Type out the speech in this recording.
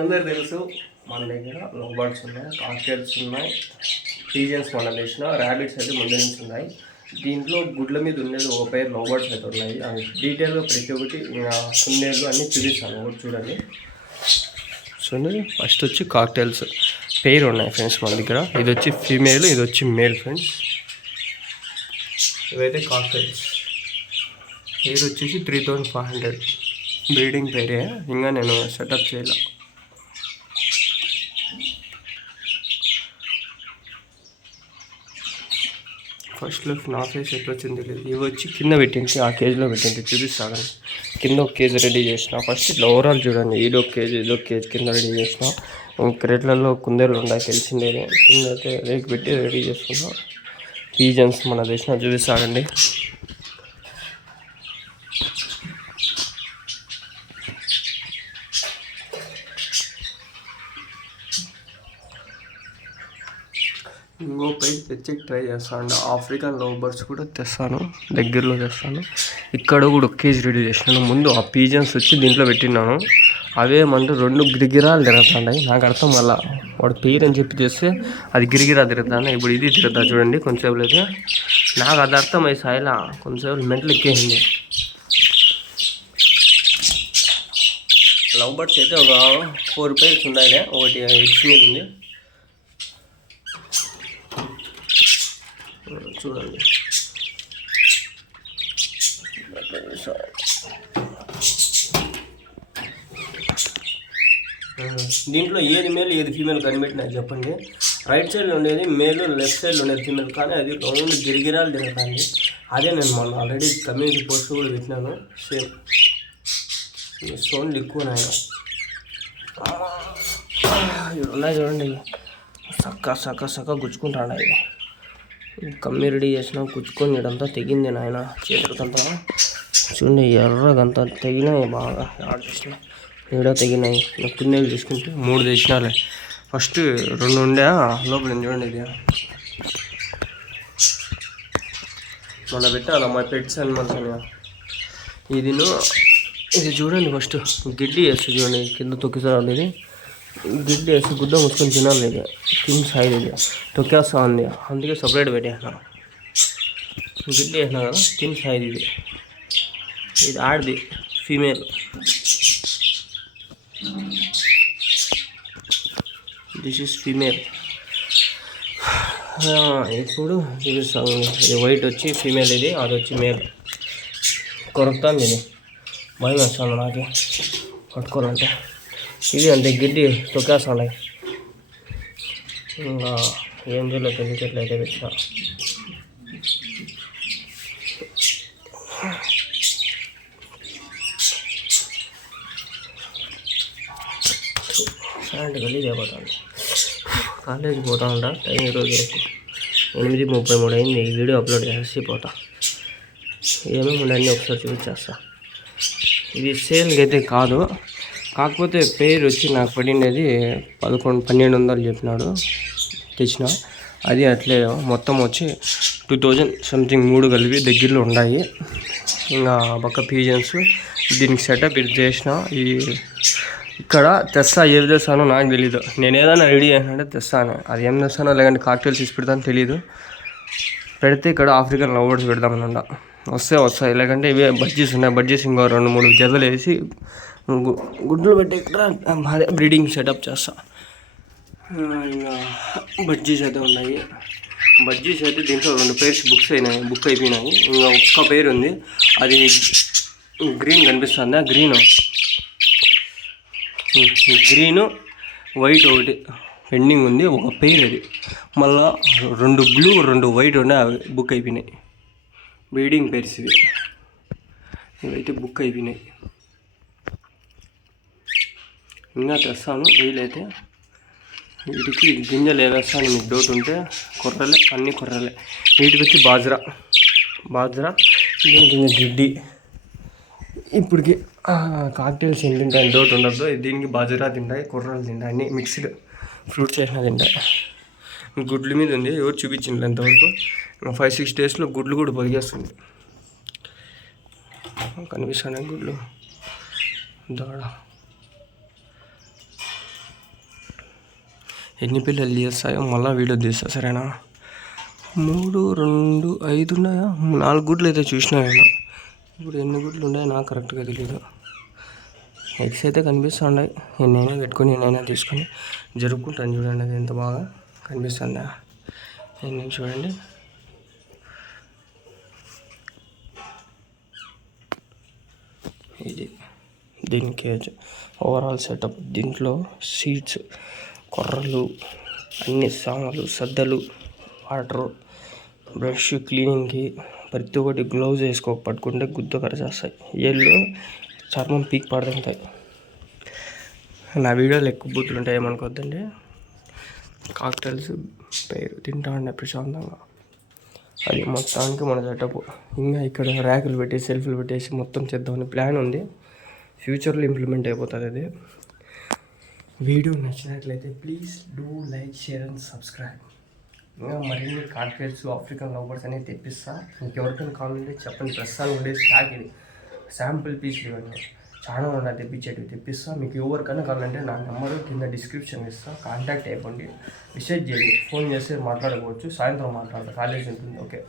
అందరు తెలుసు మన దగ్గర లవ్ బర్డ్స్ ఉన్నాయి, కాక్టైల్స్ ఉన్నాయి, పీజియన్స్ మనం తెచ్చిన ర్యాబిట్స్ అయితే ముందు నుంచి ఉన్నాయి. దీంట్లో గుడ్ల మీద ఉండేది ఒక పేరు లవ్ బర్డ్స్ అయితే ఉన్నాయి. అవి డీటెయిల్గా ప్రతి ఒక్కటి ఇంకా కుందేళ్ళు అన్నీ చూపిస్తాను. ఒకటి చూడండి. చూడండి, ఫస్ట్ వచ్చి కాక్టైల్స్ పేరు ఉన్నాయి ఫ్రెండ్స్ మన దగ్గర. ఇది వచ్చి ఫీమేల్, ఇది వచ్చి మేల్ ఫ్రెండ్స్. ఇవైతే కాక్టైల్స్ పేరు వచ్చేసి 3500 బ్రీడింగ్ పేరే. ఇంకా నేను సెటప్ చేయాల. ఫస్ట్లో నా ఫేస్ ఎట్లా వచ్చింది తెలియదు. ఇవి వచ్చి కింద పెట్టింది, ఆ కేజీలో పెట్టింది. చూపిస్తాను. కింద ఒక కేజీ రెడీ చేసిన. ఫస్ట్ ఇట్లా ఓవరాల్ చూడండి. ఇదొక కేజీ, ఇదొక కేజీ కింద రెడీ చేసిన. క్రేట్లలో కుందేళ్ళు ఉన్నాయి తెలిసిందే. కింద అయితే రేకు పెట్టి రెడీ చేసుకున్నాం. పీజన్స్ మన దేశం చూపిస్తానండి. ఇంకో పైకి తెచ్చి ట్రై చేస్తాను. ఆఫ్రికన్ లవ్ బర్డ్స్ కూడా తెస్తాను, దగ్గరలో తెస్తాను. ఇక్కడ కూడా ఒక కేజీ రెడీ చేసినాను. ముందు ఆ పీజన్స్ వచ్చి దీంట్లో పెట్టినాను. అవేమంటే 2 గిరిగిరాలు తిరుగుతున్నాయి. నాకు అర్థం అలా వాడు పేరు అని చెప్పి చేస్తే అది గిరిగిరా తిరుగుతాను. ఇప్పుడు ఇది తిరుగుతా చూడండి. కొంచెంసేపు అయితే నాకు అది అర్థం అయ్యి సాయిలా కొంచెంసేపు మెంటలు ఎక్కేసింది. లవ్ బర్డ్స్ అయితే ఒక 4 పేర్స్ ఉన్నాయి. ఒకటి ఎగ్స్ మీద ఉంది చూడండి. దీంట్లో ఏది మేల్ ఏది ఫీమేల్ కనిపెట్టినది చెప్పండి. రైట్ సైడ్లో ఉండేది మేల్, లెఫ్ట్ సైడ్లో ఉండేది ఫీమేల్. కానీ అది రౌండ్ గిరిగిరాలు తిరుగుతుంది. అదే నేను మొన్న ఆల్రెడీ కమ్యూనిటీ పోస్ట్ కూడా పెట్టినాను. సేమ్ సౌండ్ ఎక్కువ నాయన ఉన్నాయి చూడండి. సక్క గుచ్చుకుంటాను. ఇది కమ్మి రెడీ చేసినా గుచ్చుకొని ఇడంతా తెగింది నాయన. చేతులకంతా చూడండి, ఎర్రగంతా తెగినాయి. బాగా ఆడ చేసిన ఈడ తెగినాయి. కుందేలు తీసుకుంటే 3 తెచ్చినాలే. ఫస్ట్ 2 ఉండే లోపల చూడండి. ఇది మన పెట్టాలి మా పెట్స్ అనిమల్స్ అని. ఇది చూడండి. ఫస్ట్ గిడ్డి వేస్తే చూడండి, కింద తొక్కిసారాలి. ఇది గిడ్డి వేసి గుడ్డ ముసుకొని తినాలి. ఇది కింగ్ సైడ్ ఇది తొక్కేస్తా ఉంది. అందుకే సపరేట్ పెట్టేసిన. గిడ్డి వేసినా కదా కింగ్ సైడ్. ఇది ఆడది ఫీమేల్. This is female. ఇప్పుడు చూపిస్తాను. ఇది వైట్ వచ్చి ఫీమేల్, ఇది అది వచ్చి మేల్. కొరుకుతాను. ఇది భయం వేస్తాను నాకే పట్టుకోవాలంటే. ఇది అంతే గిడ్డి తొక్కేస్తాను. ఇంకా ఏం చేయలేదు తెలియట్లయితే పెట్టిన. సాయంత్రం గలీజ్ అయిపోతాను. కాలేజీకి పోతా ఉంటా. టైం ఈరోజు 8:33 అయింది. ఈ వీడియో అప్లోడ్ చేసి పోతా. ఏమేమి ఉన్నాయని ఒకసారి చూపించేస్తా. ఇది సేల్కి అయితే కాదు, కాకపోతే పేరు వచ్చి నాకు పడిండేది 1200 చెప్పినాడు తెచ్చిన. అది అట్లే మొత్తం వచ్చి 2000 సంథింగ్ 3 కలిపి దగ్గరలో ఉన్నాయి. ఇంకా పక్క పీజన్స్ దీనికి సెటప్ ఇది చేసిన. ఇక్కడ తెస్తా, ఏది తెస్తానో నాకు తెలీదు. నేను ఏదైనా రెడీ చేసినట్టే తెస్తాను. అది ఏం తెస్తానో లేదంటే కాక్టైల్స్ తీసి పెడతానో తెలీదు. పెడితే ఇక్కడ ఆఫ్రికన్ లవ్ బర్డ్స్ పెడదామన్నా. వస్తాయి. లేకంటే ఇవే బడ్జీస్ ఉన్నాయి. బడ్జీస్ ఇంకో 2-3 జతలు వేసి గుడ్లు పెట్టి ఇక్కడ అదే బ్రీడింగ్ సెటప్ చేస్తా. ఇంకా బడ్జీస్ అయితే ఉన్నాయి. బడ్జీస్ అయితే దీంట్లో 2 పేర్స్ బుక్ అయిపోయినాయి. ఇంకా ఒక్క పేరు ఉంది. అది గ్రీన్ కనిపిస్తుంది. గ్రీను వైట్ ఒకటి పెండింగ్ ఉంది. ఒక పేరు అది. మళ్ళా 2 బ్లూ 2 వైట్ ఉన్నాయి. అవి బుక్ అయిపోయినాయి. బ్రీడింగ్ పేర్స్ ఇవైతే బుక్ అయిపోయినాయి. ఇంకా తెస్తాను వీలైతే. వీటికి గింజలు ఏవేస్తాను మీకు డౌట్ ఉంటే కొర్రలే, అన్నీ కొర్రలే. వీటికి వచ్చి బాజ్రా దీనికి గిడ్డి. ఇప్పటికి కాక్టైల్స్ ఏం తింటాయి డౌట్ ఉండదు. దీనికి బాజ్రా తింటాయి, కొర్రలు తింటాయి, అన్నీ మిక్స్డ్ ఫ్రూట్స్ వేసినా తింటాయి. గుడ్ల మీద ఉంది. ఎవరు చూపించింది ఎంతవరకు. 5-6 డేస్లో గుడ్లు కూడా పొదిగేస్తుంది. కనిపిస్తున్నాయి గుడ్లు. దాడ ఎన్ని పిల్లలు చేస్తాయో మళ్ళీ వీడియో తీస్తా, సరేనా? 3, 2, 5 ఉన్నాయా? 4 గుడ్లు అయితే చూసినా నేను. ఇప్పుడు ఎన్ని గుడ్లు ఉన్నాయో నాకు కరెక్ట్గా తెలియదు. ఎగ్స్ అయితే కనిపిస్తున్నాయి. ఎన్నైనా పెట్టుకొని ఎన్నైనా తీసుకొని జరుపుకుంటాను. చూడండి అది ఎంత బాగా కనిపిస్తుందా. ఎన్ని చూడండి. ఇది దీని కేజ్ ఓవరాల్ సెటప్. దీంట్లో సీడ్స్, కొర్రలు, అన్ని సామాన్లు, సద్దలు, వాటరు, బ్రష్ క్లీనింగ్కి, ప్రతి ఒక్కటి గ్లౌజ్ పట్టుకుంటే గుద్ద కరిచేస్తాయి. ఏళ్ళు చర్మం పీక్ పడుతుంటాయి. నా వీడియోలు ఎక్కువ బూతులు ఉంటాయి ఏమనుకోద్దండి. కాక్టైల్స్ పేరు తింటా ఉండే ప్రశాంతంగా. అది మొత్తానికి మన సెటప్. ఇంకా ఇక్కడ ర్యాకులు పెట్టేసి సెల్ఫ్లు పెట్టేసి మొత్తం చేద్దామని ప్లాన్ ఉంది. ఫ్యూచర్లో ఇంప్లిమెంట్ అయిపోతుంది అది. వీడియో నచ్చినట్లయితే please do like, share and subscribe. ఇంకా మరిన్ని కాక్టైల్స్, ఆఫ్రికన్ లవ్ బర్డ్స్ అనేది తెప్పిస్తా. మీకు ఎవరికైనా కావాలంటే చెప్పండి. ప్రస్తుతానికి ఉండే స్టాక్ ఇది, శాంపుల్ పీస్లు ఇవన్నీ చాలా ఉన్నాయి. తెప్పిస్తా. మీకు ఎవరికైనా కావాలంటే నా నెంబరు కింద డిస్క్రిప్షన్ ఇస్తా, కాంటాక్ట్ అయిపోండి, మెసేజ్ చేయండి. ఫోన్ చేస్తే మాట్లాడుకోవచ్చు. సాయంత్రం మాట్లాడతా, కాలేజ్ ఉంటుంది. ఓకే.